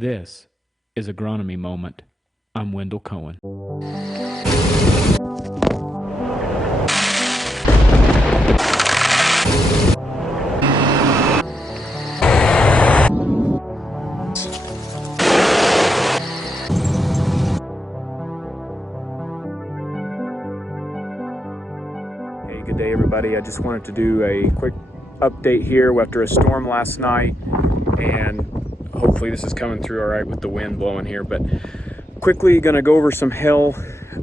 This is Agronomy Moment. I'm Wendell Cohen. Hey, good day everybody. I just wanted to do a quick update here after a storm last night, and hopefully this is coming through all right with the wind blowing here, but quickly going to go over some hail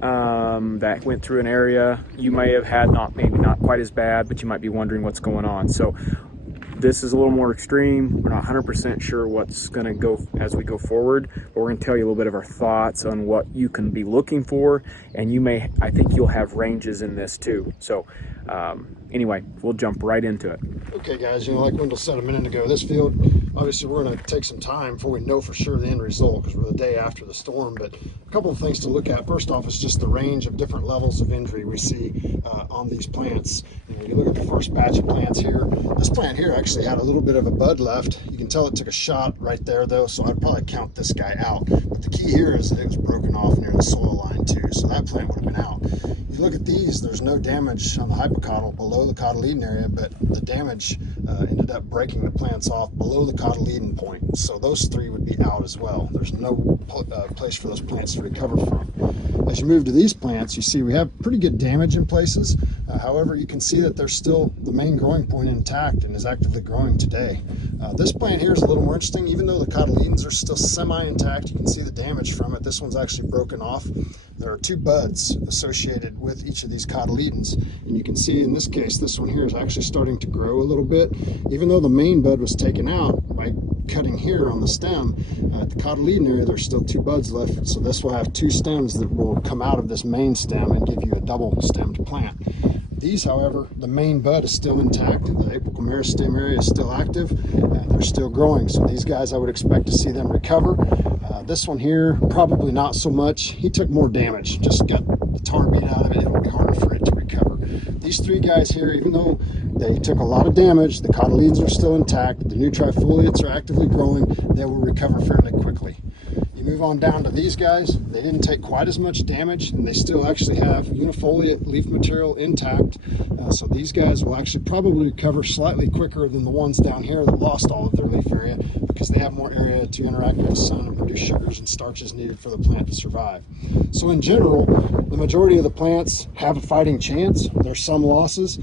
that went through an area you may have had, maybe not quite as bad, but you might be wondering what's going on. So this is a little more extreme. We're not 100% sure what's going to go as we go forward, but we're going to tell you a little bit of our thoughts on what you can be looking for, and I think you'll have ranges in this too. So anyway, we'll jump right into it. Okay guys, like Wendell said a minute ago, this field, obviously we're going to take some time before we know for sure the end result, because we're the day after the storm. But a couple of things to look at. First off is just the range of different levels of injury we see on these plants. You look at the first batch of plants here. This plant here actually had a little bit of a bud left. You can tell it took a shot right there though, so I'd probably count this guy out. But the key here is that it was broken off near the soil line too, so that plant would have been out. You look at these, there's no damage on the hypocotyl below the cotyledon area, but the damage ended up breaking the plants off below the cotyledon point. So those three would be out as well. There's no place for those plants to recover from. As you move to these plants, you see we have pretty good damage in places. However, you can see that there's still the main growing point intact and is actively growing today. This plant here is a little more interesting. Even though the cotyledons are still semi-intact, you can see the damage from it. This one's actually broken off. There are two buds associated with each of these cotyledons, and you can see in this case this one here is actually starting to grow a little bit. Even though the main bud was taken out by cutting here on the stem, at the cotyledon area there's still two buds left, so this will have two stems that will come out of this main stem and give you a double stemmed plant. These, however, the main bud is still intact, the apical meristem area is still active, and they're still growing. So these guys, I would expect to see them recover. This one here, probably not so much. He took more damage, just got the tar beat out of it. It'll be harder for it to recover. These three guys here, even though they took a lot of damage, the cotyledons are still intact, the new trifoliates are actively growing, they will recover fairly quickly. You move on down to these guys, they didn't take quite as much damage, and they still actually have unifoliate leaf material intact. So these guys will actually probably recover slightly quicker than the ones down here that lost all of their leaf area, because they have more area to interact with the sun and produce sugars and starches needed for the plant to survive. So in general, the majority of the plants have a fighting chance. There's some losses,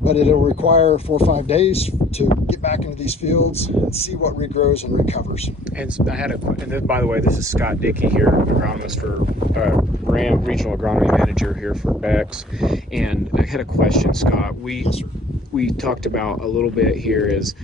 but it'll require 4 or 5 days to get back into these fields and see what regrows and recovers. And I had and by the way, this is Scott Dickey here, agronomist for Regional Agronomy Manager here for Beck's. And I had a question, Scott. Yes, sir. We talked about a little bit here is,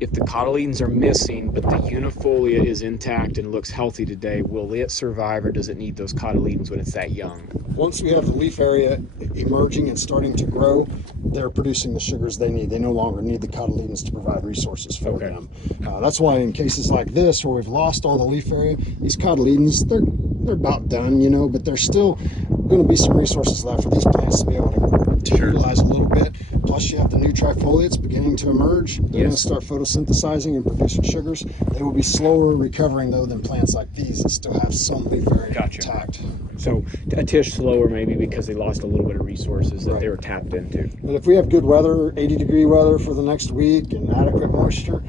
if the cotyledons are missing but the unifolia is intact and looks healthy today, will it survive, or does it need those cotyledons when it's that young? Once we have the leaf area emerging and starting to grow, they're producing the sugars they need. They no longer need the cotyledons to provide resources for them. That's why in cases like this, where we've lost all the leaf area, these cotyledons, they're about done, but there's still going to be some resources left for these plants to be able to utilize a little bit. Plus you have the new trifoliates beginning to emerge. They're going to start photosynthesizing and producing sugars. They will be slower recovering though than plants like these that still have some leaf area intact. So a tish slower maybe because they lost a little bit of resources that they were tapped into. But if we have good weather, 80-degree weather for the next week and adequate moisture,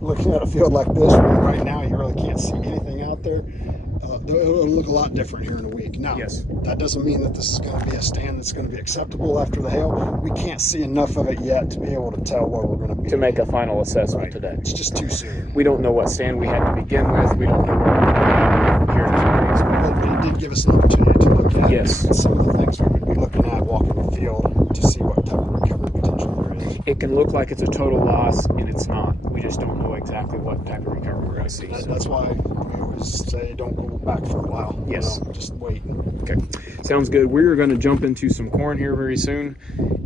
looking at a field like this, where right now you really can't see anything out there, it'll look a lot different here in a week. Now, that doesn't mean that this is going to be a stand that's going to be acceptable after the hail. We can't see enough of it yet to be able to tell where we're going to be. To make a final assessment today. It's just too soon. We don't know what stand we had to begin with. We don't know what here today. But it did give us an opportunity to look at some of the things we would be looking at walking the field to see what type of recovery potential there is. It can look like it's a total loss, and it's not. We just don't know exactly what type of recovery we're going to see. That's why we always say don't go back for a while. Just wait. Okay, sounds good. We're going to jump into some corn here very soon,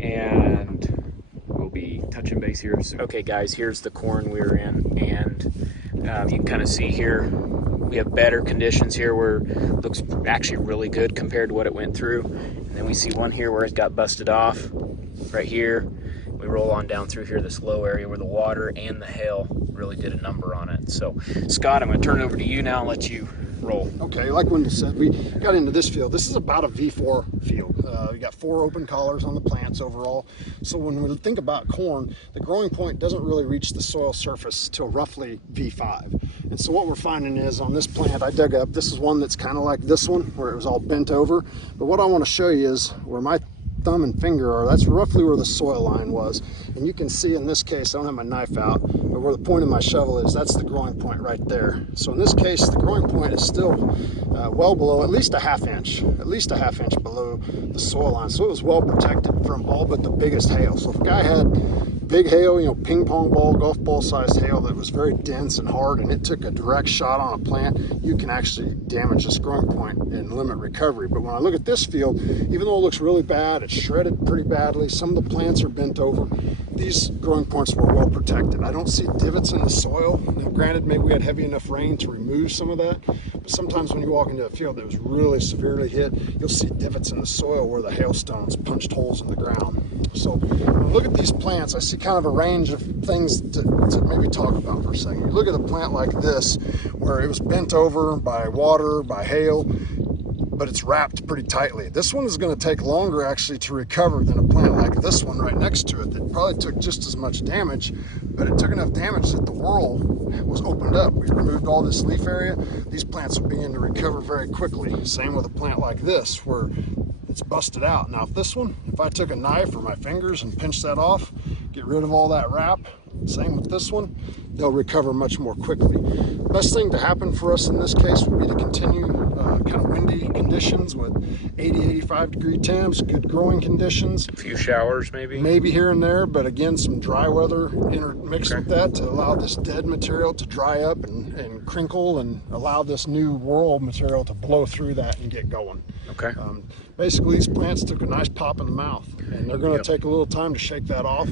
and we'll be touching base here soon. Okay guys, here's the corn we were in, and you can kind of see here we have better conditions here where it looks actually really good compared to what it went through. And then we see one here where it got busted off right here. we roll on down through here, this low area where the water and the hail really did a number on it. So Scott, I'm going to turn it over to you now and let you roll. Okay, like Wendell said, we got into this field. This is about a V4 field. We got 4 open collars on the plants overall. So when we think about corn, the growing point doesn't really reach the soil surface till roughly V5. And so what we're finding is on this plant I dug up, this is one that's kind of like this one where it was all bent over. But what I want to show you is where my thumb and finger are, that's roughly where the soil line was. And you can see in this case, I don't have my knife out, but where the point of my shovel is, that's the growing point right there. So in this case, the growing point is still well below, at least a half inch below the soil line. So it was well protected from all but the biggest hail. So if a guy had big hail, you know, ping pong ball, golf ball sized hail that was very dense and hard, and it took a direct shot on a plant, you can actually damage this growing point and limit recovery. But when I look at this field, even though it looks really bad, it's shredded pretty badly, some of the plants are bent over, these growing points were well protected. I don't see divots in the soil. Now, granted, maybe we had heavy enough rain to remove some of that, but sometimes when you walk into a field that was really severely hit, you'll see divots in the soil where the hailstones punched holes in the ground. So when I look at these plants, I see kind of a range of things to maybe talk about for a second. You look at a plant like this, where it was bent over by water, by hail, but it's wrapped pretty tightly. This one is going to take longer actually to recover than a plant like this one right next to it that probably took just as much damage, but it took enough damage that the whorl was opened up. We removed all this leaf area. These plants will begin to recover very quickly. Same with a plant like this where it's busted out. Now if this one, if I took a knife or my fingers and pinched that off, get rid of all that wrap, same with this one, they'll recover much more quickly. Best thing to happen for us in this case would be to continue kind of windy conditions with 80-85 degree temps, good growing conditions. A few showers maybe? Maybe here and there, but again, some dry weather intermixed with that to allow this dead material to dry up and crinkle and allow this new whorl material to blow through that and get going. Okay. Basically, these plants took a nice pop in the mouth, and they're going to take a little time to shake that off,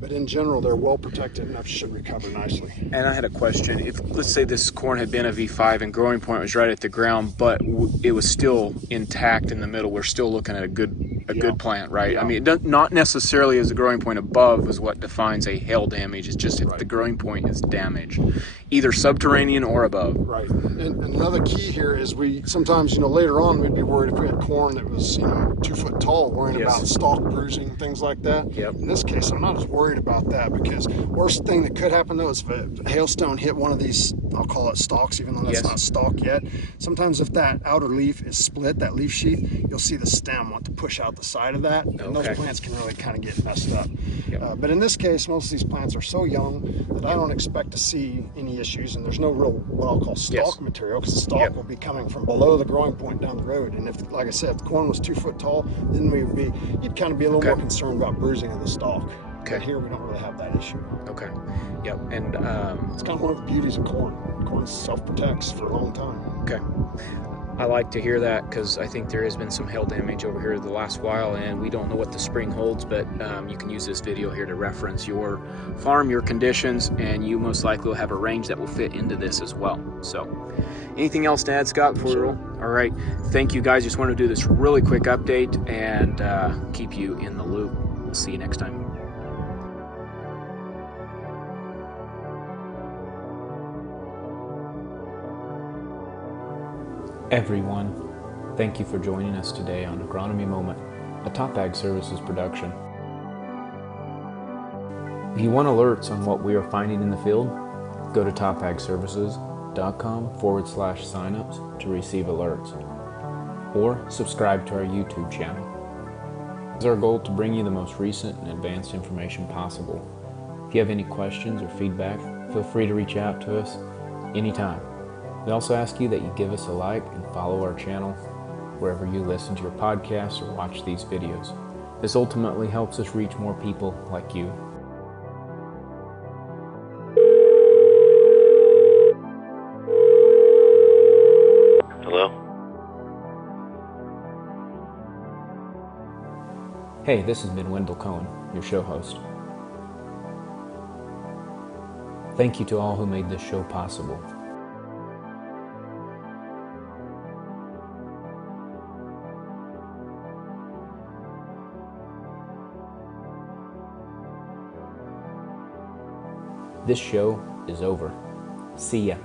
but in general, they're well protected enough, should recover nicely. And I had a question. If, let's say this corn had been a V5 and growing point was right at the ground, but it was still intact in the middle, we're still looking at a good plant, right? Yeah. I mean, not necessarily as the growing point above is what defines a hail damage. It's just if the growing point is damaged, either subterranean or above. Right. And another key here is we sometimes, later on we'd be worried if we had corn that was, 2 foot tall, worrying about stalk bruising, things like that. Yep. In this case, I'm not as worried about that, because worst thing that could happen though is if a hailstone hit one of these, I'll call it stalks, even though that's not stalk yet. Sometimes if that outer leaf is split, that leaf sheath, you'll see the stem want to push out the side of that, and those plants can really kind of get messed up. Yep. But in this case, most of these plants are so young that I don't expect to see any issues, and there's no real what I'll call stalk material, because the stalk will be coming from below the growing point down the road. And if, like I said, if the corn was 2 foot tall, then you'd kind of be a little more concerned about bruising of the stalk. Okay. But here we don't really have that issue. Okay. Yep. And it's kind of one of the beauties of corn. Corn self-protects for a long time. Okay. I like to hear that, because I think there has been some hail damage over here the last while, and we don't know what the spring holds, but you can use this video here to reference your farm, your conditions, and you most likely will have a range that will fit into this as well. So anything else to add, Scott, before we roll? All right. Thank you, guys. Just wanted to do this really quick update and keep you in the loop. We'll see you next time. Everyone, thank you for joining us today on Agronomy Moment, a Top Ag Services production. If you want alerts on what we are finding in the field, go to topagservices.com/signups to receive alerts, or subscribe to our YouTube channel. It's our goal to bring you the most recent and advanced information possible. If you have any questions or feedback, feel free to reach out to us anytime. We also ask you that you give us a like and follow our channel wherever you listen to your podcasts or watch these videos. This ultimately helps us reach more people like you. Hello? Hey, this has been Wendell Cohen, your show host. Thank you to all who made this show possible. This show is over. See ya.